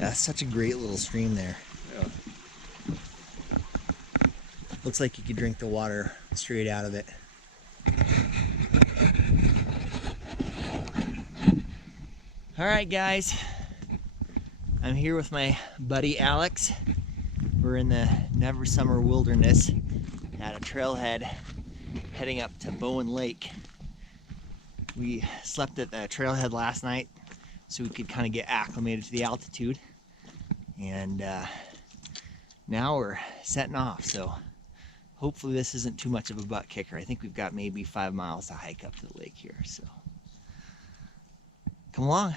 That's such a great little stream there. Yeah. Looks like you could drink the water straight out of it. All right, guys. I'm here with my buddy Alex. We're in the Never Summer Wilderness at a trailhead heading up to Bowen Lake. We slept at the trailhead last night so we could kind of get acclimated to the altitude. And now we're setting off, so hopefully this isn't too much of a butt kicker. I think we've got maybe 5 miles to hike up to the lake here, so come along.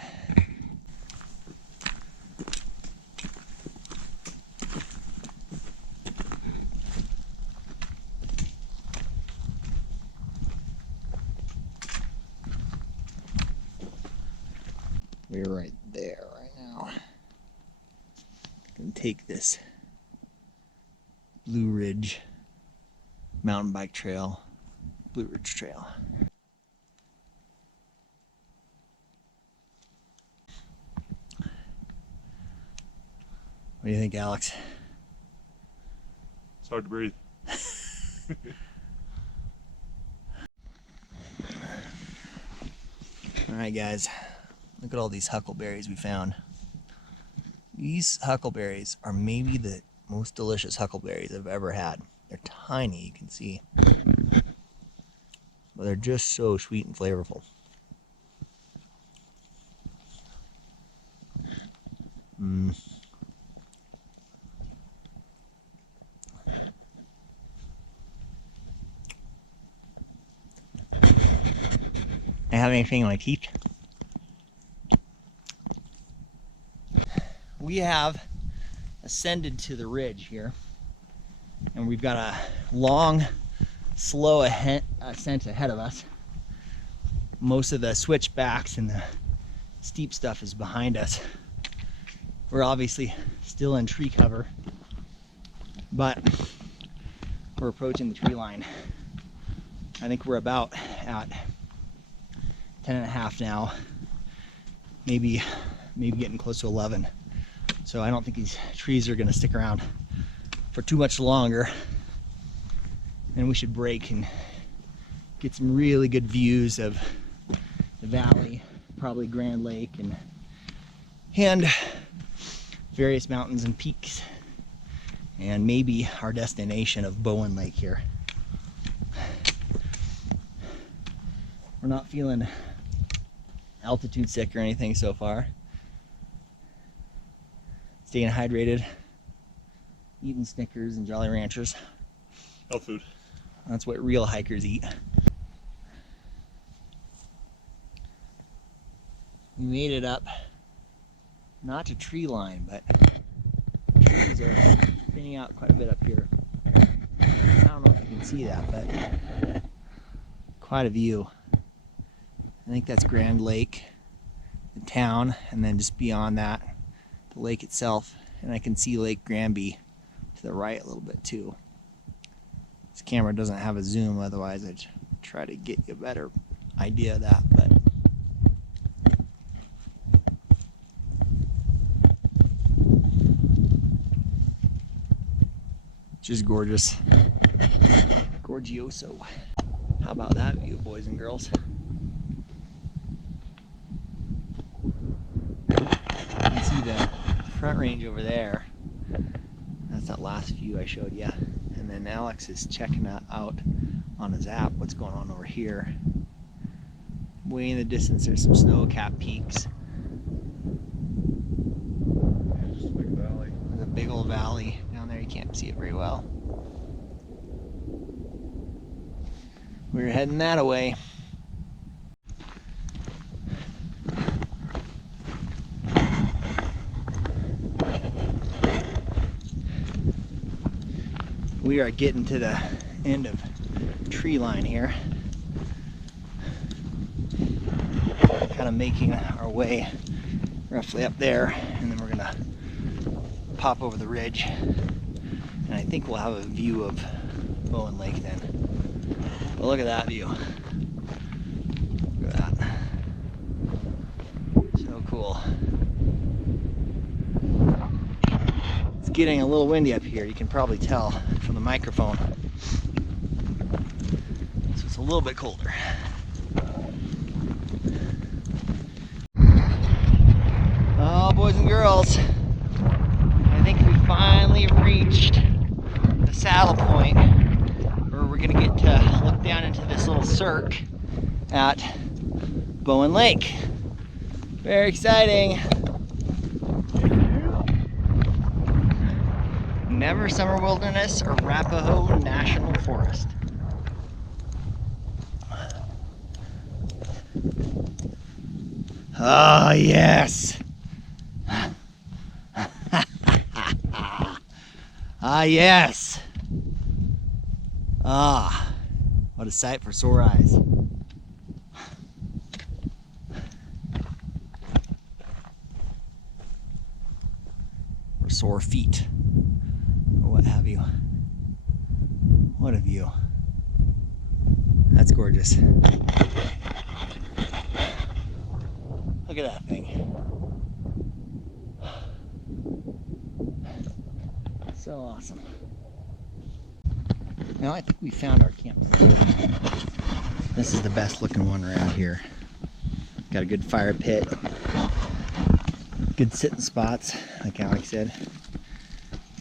We're right there right now. Gonna take this Blue Ridge mountain bike trail, Blue Ridge Trail. What do you think, Alex? It's hard to breathe. All right, guys, look at all these huckleberries we found. These huckleberries are maybe the most delicious huckleberries I've ever had. They're tiny, you can see, but they're just so sweet and flavorful. I have anything in my teeth. We have ascended to the ridge here, and we've got a long, slow ascent ahead of us. Most of the switchbacks and the steep stuff is behind us. We're obviously still in tree cover, but we're approaching the tree line. I think we're about at 10.5 now, maybe getting close to 11. So I don't think these trees are gonna stick around for too much longer. And we should break and get some really good views of the valley, probably Grand Lake and various mountains and peaks, and maybe our destination of Bowen Lake here. We're not feeling altitude sick or anything so far. Staying hydrated, eating Snickers and Jolly Ranchers. Health food. That's what real hikers eat. We made it up, not to tree line, but trees are thinning out quite a bit up here. I don't know if you can see that, but quite a view. I think that's Grand Lake, the town, and then just beyond that, the lake itself. And I can see Lake Granby to the right a little bit too. This camera doesn't have a zoom, otherwise I'd try to get you a better idea of that. But just gorgeous. Gorgioso. How about that view, boys and girls? You can see the front range over there. That's that last view I showed you. And then Alex is checking that out on his app, what's going on over here. Way in the distance, there's some snow-capped peaks. Just a big valley. There's a big old valley down there. You can't see it very well. We're heading that way. We are getting to the end of tree line here. Kind of making our way roughly up there, and then we're gonna pop over the ridge, and I think we'll have a view of Bowen Lake then. But look at that view. Look at that. So cool. getting a little windy up here. You can probably tell from the microphone. So it's a little bit colder. Oh, boys and girls, I think we finally reached the saddle point where we're gonna get to look down into this little cirque at Bowen Lake. Very exciting. Never Summer Wilderness, Arapaho National Forest. Ah, yes. Ah, yes. Ah, what a sight for sore eyes. Or sore feet, or what have you. What a view. That's gorgeous. Look at that thing. So awesome. Now I think we found our campsite. This is the best looking one around here. Got a good fire pit. Good sitting spots, like Alex said.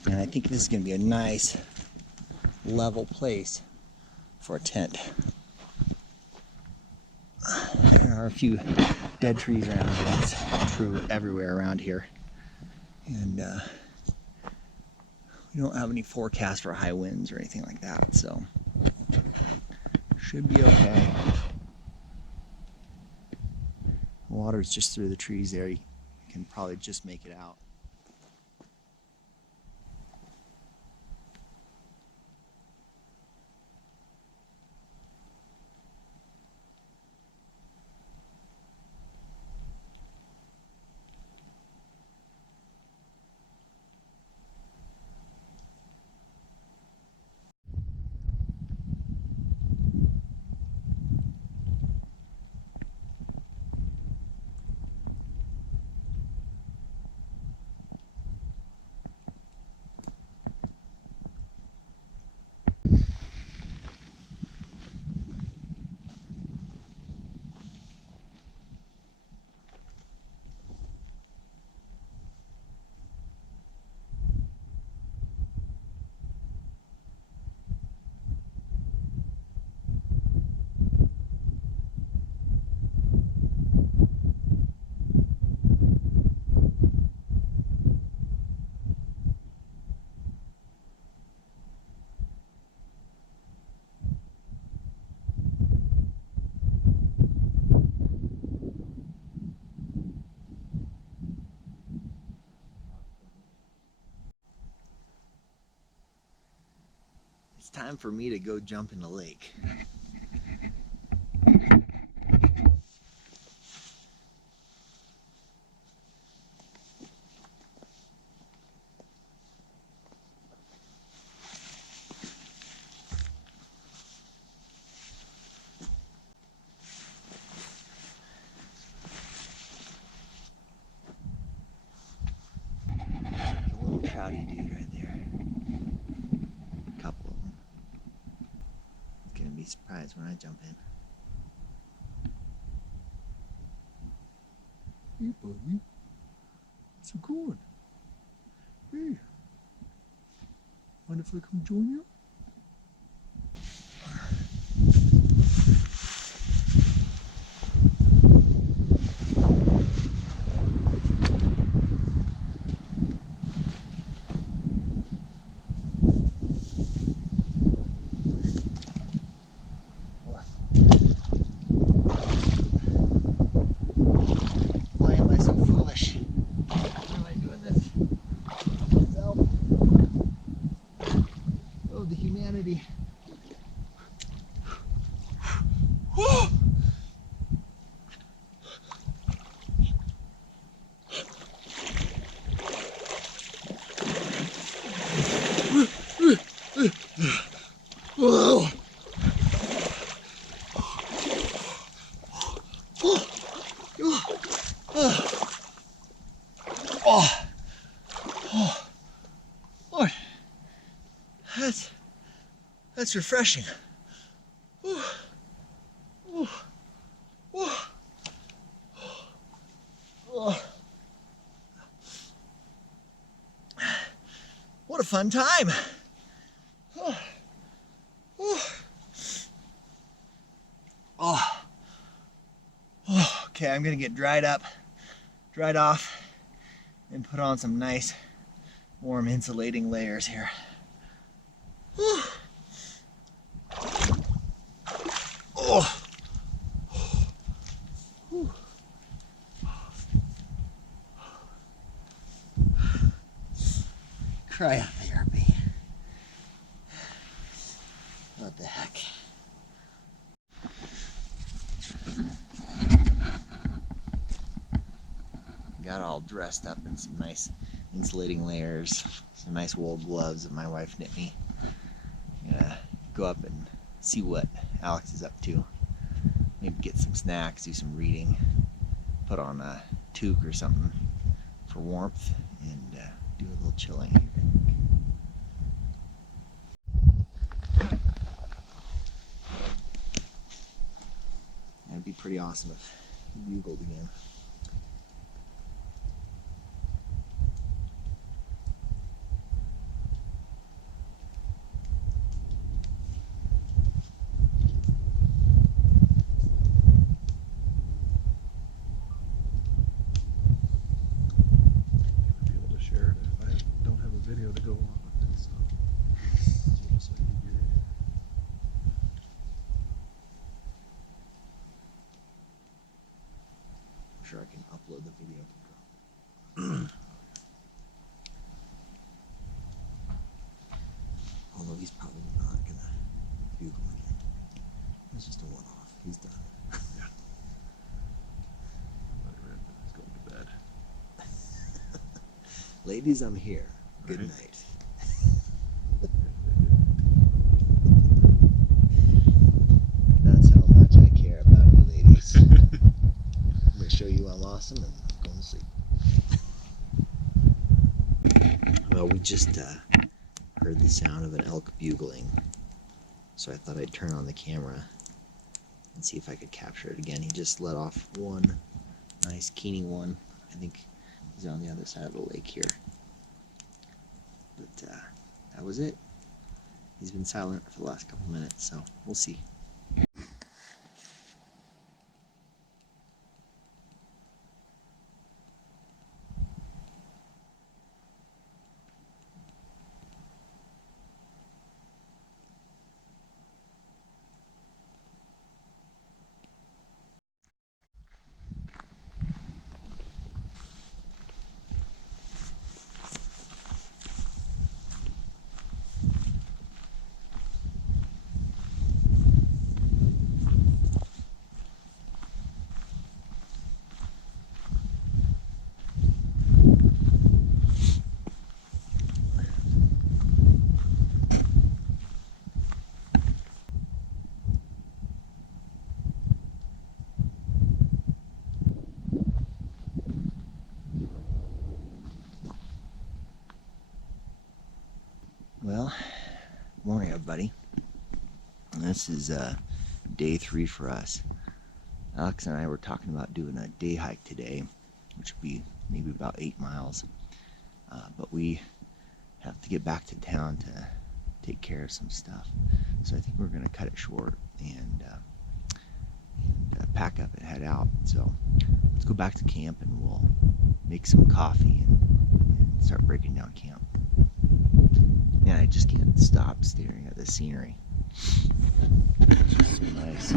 And I think this is going to be a nice level place for a tent. There are a few dead trees around, but that's true everywhere around here. And we don't have any forecast for high winds or anything like that, so should be okay. The water's just through the trees there. You can probably just make it out. It's time for me to go jump in the lake. A little trouty dude right there. A couple of them. Gonna be surprised when I jump in. Hey, buddy. What's it going? Hey. Mind if I come join you? Why am I so foolish? Why am I doing this? Myself. Oh, the humanity. Whoa! It's refreshing. Whew. Whew. Whew. Oh. What a fun time. Oh. Oh. Oh. Oh. Okay, I'm gonna get dried off, and put on some nice warm insulating layers here. Whew. Oh. Whew. Cry out therapy. What the heck? Got all dressed up in some nice insulating layers, some nice wool gloves that my wife knit me. I'm gonna go up and see what Alex is up to. Maybe get some snacks, do some reading, put on a toque or something for warmth, and do a little chilling. That'd be pretty awesome if he bugled again. Be able to share it if I don't have a video to go along with it. So it's like easier. I'm sure I can upload the video. Although he's probably not gonna bugle again. It's just a one-off. He's done. Yeah. He's going to bed. Ladies, I'm here. Good Right. night. That's how much I care about you ladies. I'm gonna show you I'm awesome and I'm going to sleep. Well, we just heard the sound of an elk bugling, so I thought I'd turn on the camera and see if I could capture it again. He just let off one nice keening one. I think he's on the other side of the lake here. But that was it. He's been silent for the last couple minutes, so we'll see. Well, morning everybody. This is day 3 for us. Alex and I were talking about doing a day hike today, which would be maybe about 8 miles. But we have to get back to town to take care of some stuff. So I think we're going to cut it short and pack up and head out. So let's go back to camp and we'll make some coffee and start breaking down camp. Yeah, I just can't stop staring at the scenery. It's just so nice.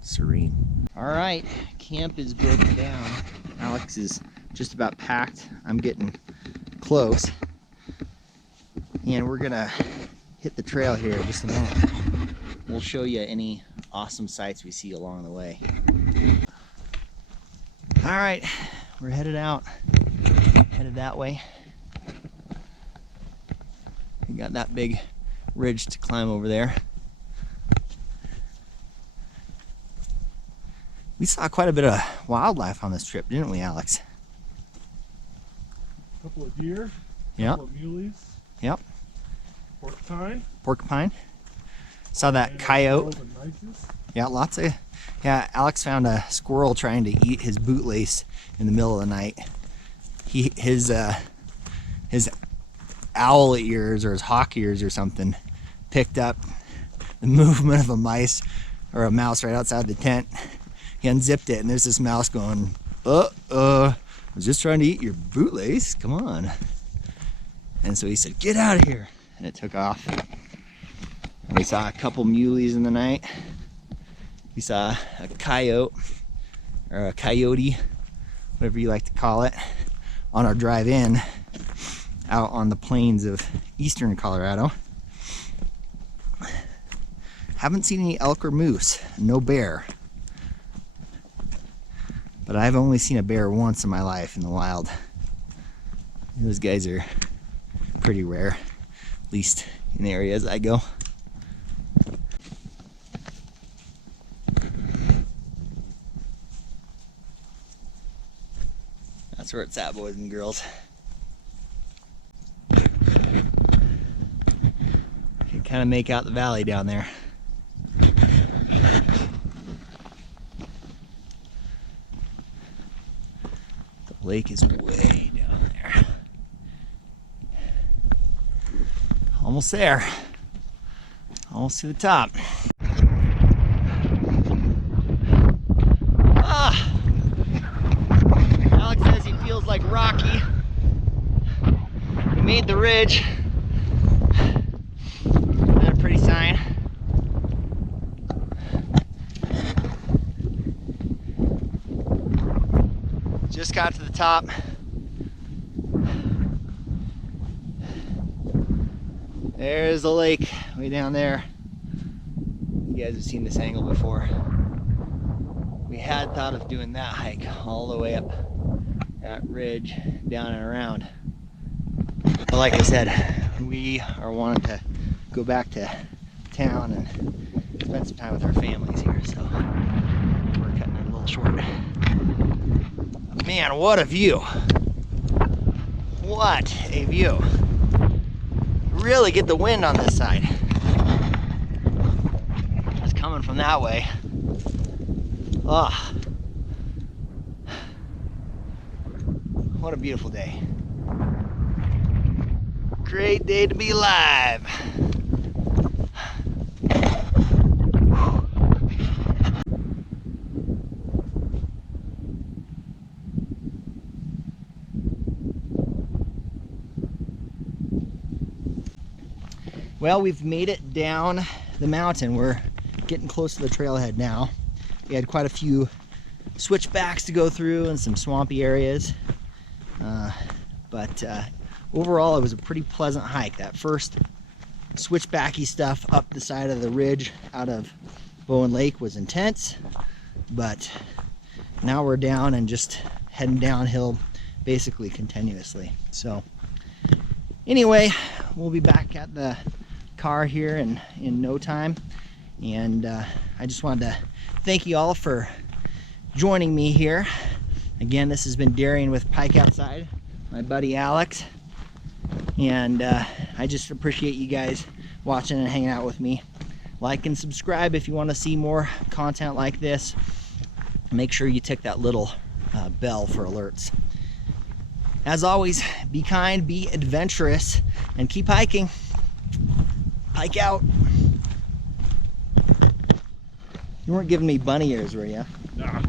Serene. All right, camp is broken down. Alex is just about packed. I'm getting close. And we're gonna hit the trail here in just a moment. We'll show you any awesome sights we see along the way. All right, we're headed out. Headed that way. We got that big ridge to climb over there. We saw quite a bit of wildlife on this trip, didn't we, Alex? A couple of deer. Yeah. Couple of muleys. Yep. Porcupine. Porcupine. Saw that And coyote. squirrels and mice. Yeah, lots of. Yeah, Alex found a squirrel trying to eat his bootlace in the middle of the night. His owl ears or his hawk ears or something picked up the movement of a mice or a mouse right outside the tent. He unzipped it and there's this mouse going, I was just trying to eat your bootlace, come on. And so he said, get out of here, and it took off. And we saw a couple muleys in the night. We saw a coyote, or a coyote, whatever you like to call it, on our drive in out on the plains of eastern Colorado. Haven't seen any elk or moose, no bear. But I've only seen a bear once in my life in the wild. Those guys are pretty rare, at least in the areas I go. That's where it's at, boys and girls. You can kind of make out the valley down there. The lake is way down there. Almost there. Almost to the top. Alex says he feels like Rocky. We made the ridge. Isn't that a pretty sign? Just got to the top. There's the lake way down there. You guys have seen this angle before. We had thought of doing that hike all the way up that ridge, down and around. But like I said, we are wanting to go back to town and spend some time with our families here, so we're cutting it a little short. Man, what a view! What a view! Really get the wind on this side. It's coming from that way. Ah, what a beautiful day. Great day to be alive. Well, we've made it down the mountain. We're getting close to the trailhead now. We had quite a few switchbacks to go through and some swampy areas. But overall, it was a pretty pleasant hike. That first switchbacky stuff up the side of the ridge out of Bowen Lake was intense. But now we're down and just heading downhill basically continuously. So anyway, we'll be back at the car here in no time. And I just wanted to thank you all for joining me here. Again, this has been Daring with Pike Outside, my buddy Alex. And I just appreciate you guys watching and hanging out with me. Like and subscribe if you want to see more content like this. Make sure you tick that little bell for alerts. As always, be kind, be adventurous, and keep hiking. Hike out. You weren't giving me bunny ears, were you? Nah.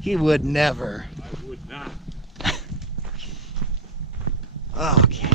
He would never. I would not. Okay.